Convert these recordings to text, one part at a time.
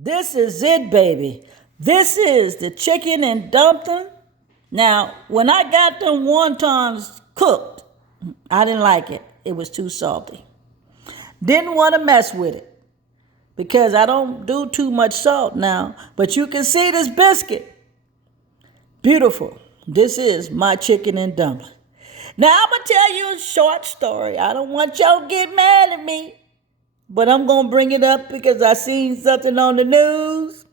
This is it, baby. This is the chicken and dumpling. Now, when I got them wontons cooked, I didn't like it. It was too salty. Didn't want to mess with it because I don't do too much salt now. But you can see this biscuit. Beautiful. This is my chicken and dumpling. Now, I'm going to tell you a short story. I don't want y'all to get mad at me. But I'm going to bring it up because I seen something on the news.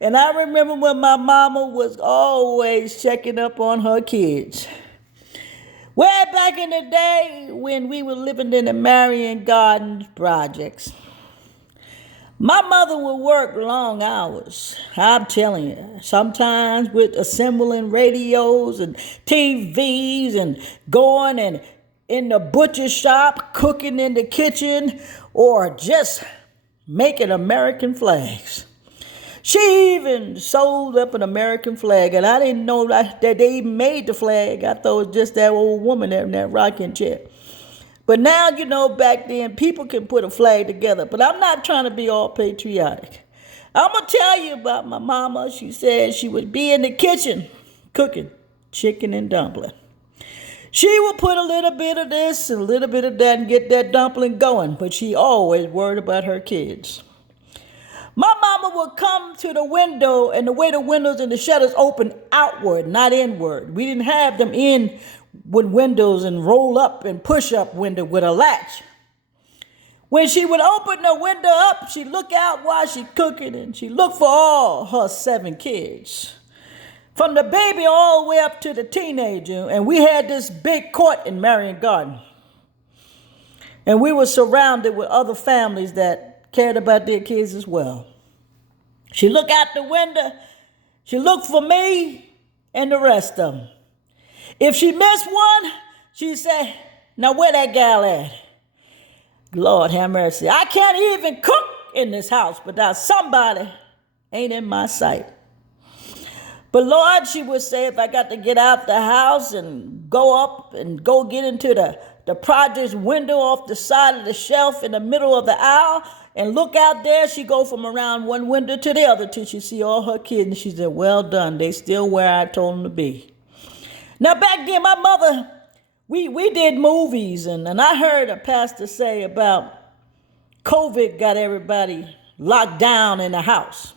And I remember when my mama was always checking up on her kids. Way back in the day when we were living in the Marion Gardens projects. My mother would work long hours. I'm telling you, sometimes with assembling radios and TVs and going and in the butcher shop, cooking in the kitchen, or just making American flags. She even sewed up an American flag, and I didn't know that they even made the flag. I thought it was just that old woman there in that rocking chair. But now, back then, people can put a flag together. But I'm not trying to be all patriotic. I'm going to tell you about my mama. She said she would be in the kitchen cooking chicken and dumpling. She would put a little bit of this and a little bit of that and get that dumpling going. But she always worried about her kids. My mama would come to the window, and the way the windows and the shutters open outward, not inward. We didn't have them in with windows and roll up and push up window with a latch. When she would open the window up, she'd look out while she cooking, and she looked for all her 7 kids. From the baby all the way up to the teenager, and we had this big court in Marion Garden. And we were surrounded with other families that cared about their kids as well. She looked out the window, she looked for me and the rest of them. If she missed one, she'd say, now where that gal at? Lord have mercy. I can't even cook in this house, but now somebody ain't in my sight. But Lord, she would say, if I got to get out the house and go up and go get into the project's window off the side of the shelf in the middle of the aisle and look out there, she go from around one window to the other till she see all her kids. And she said, well done. They still where I told them to be. Now back then, my mother, we did movies. And I heard a pastor say about COVID got everybody locked down in the house.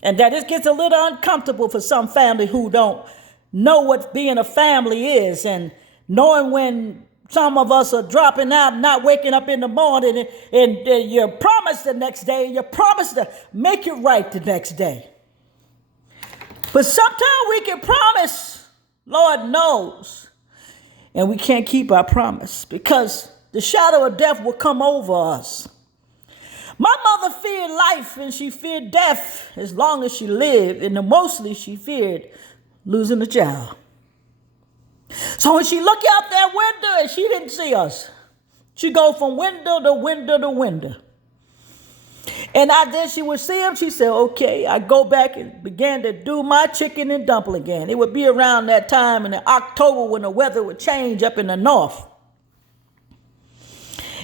And that it gets a little uncomfortable for some family who don't know what being a family is, and knowing when some of us are dropping out, not waking up in the morning, and you're promised the next day, and you're promised to make it right the next day. But sometimes we can promise, Lord knows, and we can't keep our promise because the shadow of death will come over us. My mother feared life and she feared death as long as she lived, and mostly she feared losing a child. So when she looked out that window and she didn't see us, she go from window to window to window. And then she would see him, she said, okay, I go back and began to do my chicken and dumpling again. It would be around that time in October when the weather would change up in the north.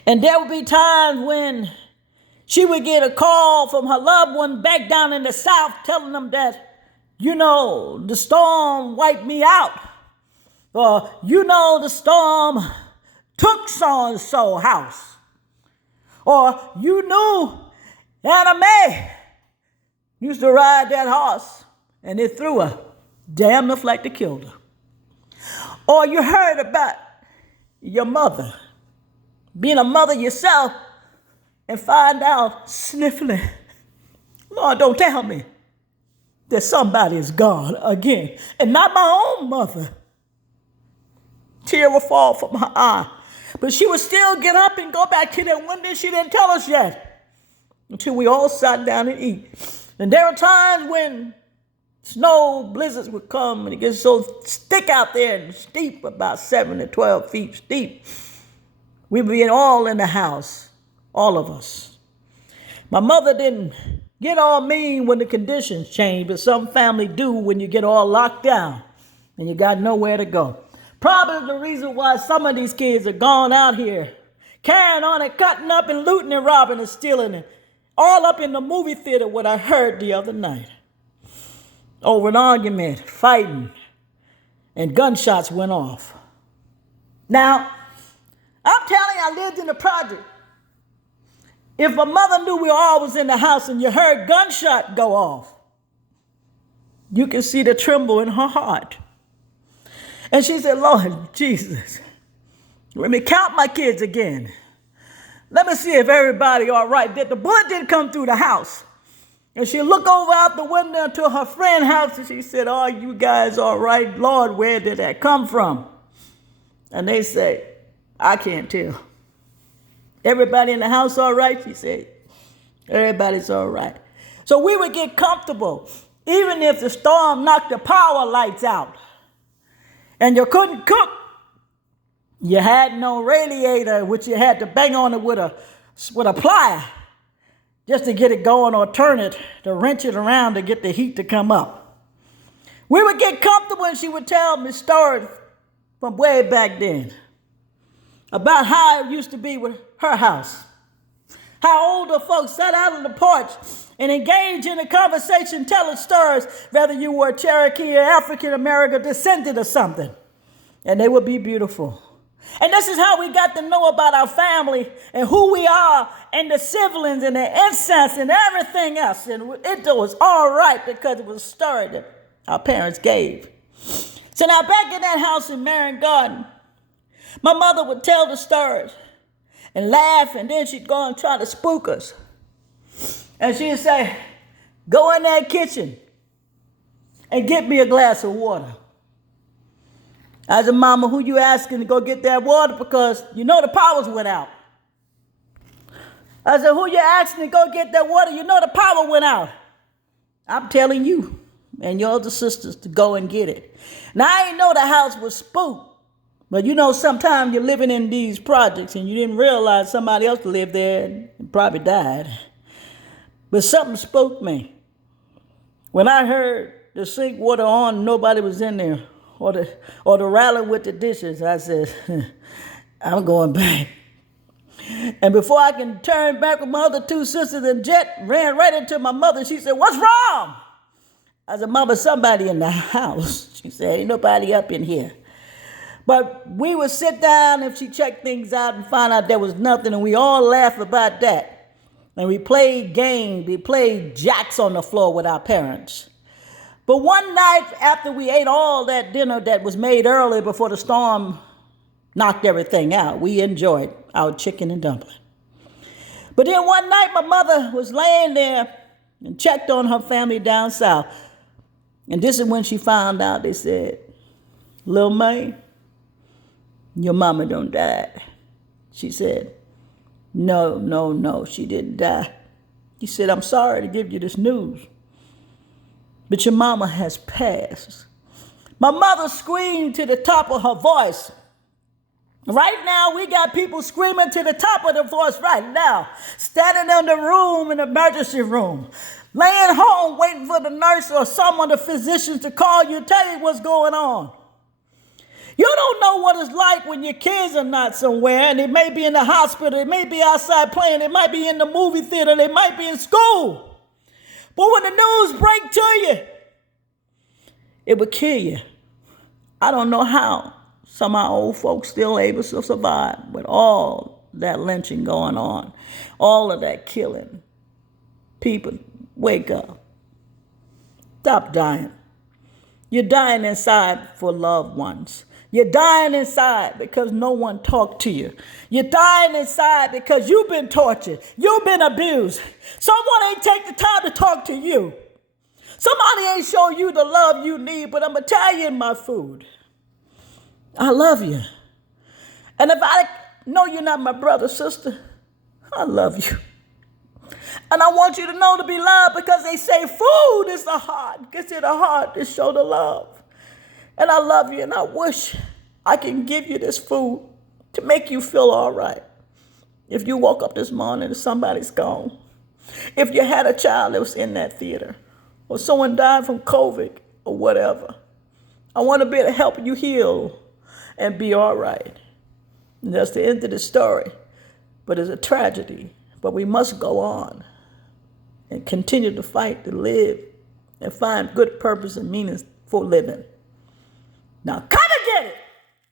And there would be times when she would get a call from her loved one back down in the south telling them that, the storm wiped me out. Or, the storm took so-and-so house. Or, Anna Mae used to ride that horse and it threw her damn enough like they killed her. Or you heard about your mother, being a mother yourself, and find out sniffling, Lord, don't tell me that somebody is gone again. And not my own mother. Tear will fall from her eye. But she would still get up and go back to that window. She didn't tell us yet until we all sat down and eat. And there were times when snow blizzards would come and it gets so thick out there and steep, about 7 to 12 feet steep. We'd be all in the house. All of us. My mother didn't get all mean when the conditions changed, but some family do when you get all locked down and you got nowhere to go. Probably the reason why some of these kids are gone out here, carrying on and cutting up and looting and robbing and stealing. all up in the movie theater what I heard the other night. Over an argument, fighting, and gunshots went off. Now, I'm telling you, I lived in the project. If a mother knew we all was in the house and you heard gunshot go off, you can see the tremble in her heart. And she said, Lord Jesus, let me count my kids again. Let me see if everybody all right. That the bullet didn't come through the house. And she looked over out the window to her friend's house and she said, are you guys all right? Lord, where did that come from? And they say, I can't tell. Everybody in the house all right? She said, everybody's all right. So we would get comfortable, even if the storm knocked the power lights out and you couldn't cook. You had no radiator, which you had to bang on it with a plier just to get it going, or turn it, to wrench it around to get the heat to come up. We would get comfortable and she would tell me stories from way back then about how it used to be with her house. How older folks sat out on the porch and engaged in a conversation telling stories, whether you were Cherokee or African American descendant or something. And they would be beautiful. And this is how we got to know about our family and who we are and the siblings and the incense and everything else. And it was all right because it was a story that our parents gave. So now back in that house in Marion Garden, my mother would tell the stories and laugh, and then she'd go and try to spook us. And she'd say, go in that kitchen and get me a glass of water. I said, Mama, who you asking to go get that water? Because you know the powers went out. I said, who you asking to go get that water? You know the power went out. I'm telling you and your other sisters to go and get it. Now, I didn't know the house was spooked. But you know, sometimes you're living in these projects and you didn't realize somebody else lived there and probably died. But something spooked me. When I heard the sink water on, nobody was in there, or the rattling with the dishes, I said, I'm going back. And before I can turn back with my other two sisters, and Jet ran right into my mother. She said, what's wrong? I said, Mama, somebody in the house. She said, ain't nobody up in here. But we would sit down if she checked things out and find out there was nothing, and we all laugh about that. And we played games. We played jacks on the floor with our parents. But one night after we ate all that dinner that was made early before the storm knocked everything out, we enjoyed our chicken and dumpling. But then one night my mother was laying there and checked on her family down south. And this is when she found out. They said, Lil May, your mama don't die. She said, no, she didn't die. He said, I'm sorry to give you this news, but your mama has passed. My mother screamed to the top of her voice. Right now, we got people screaming to the top of their voice right now, standing in the room, in the emergency room, laying home waiting for the nurse or someone, the physicians, to call you, tell you what's going on. You don't know what it's like when your kids are not somewhere, and they may be in the hospital, they may be outside playing, they might be in the movie theater, they might be in school. But when the news break to you, it would kill you. I don't know how some of our old folks still able to survive with all that lynching going on, all of that killing. People, wake up. Stop dying. You're dying inside for loved ones. You're dying inside because no one talked to you. You're dying inside because you've been tortured. You've been abused. Someone ain't take the time to talk to you. Somebody ain't show you the love you need, but I'm going to tell you in my food, I love you. And if I know you're not my brother, sister, I love you. And I want you to know to be loved, because they say food is the heart. Gets in the heart to show the love. And I love you, and I wish I can give you this food to make you feel all right. If you woke up this morning and somebody's gone, if you had a child that was in that theater, or someone died from COVID or whatever, I want to be able to help you heal and be all right. And that's the end of the story. But it's a tragedy. But we must go on. and continue to fight to live and find good purpose and meaning for living. Now,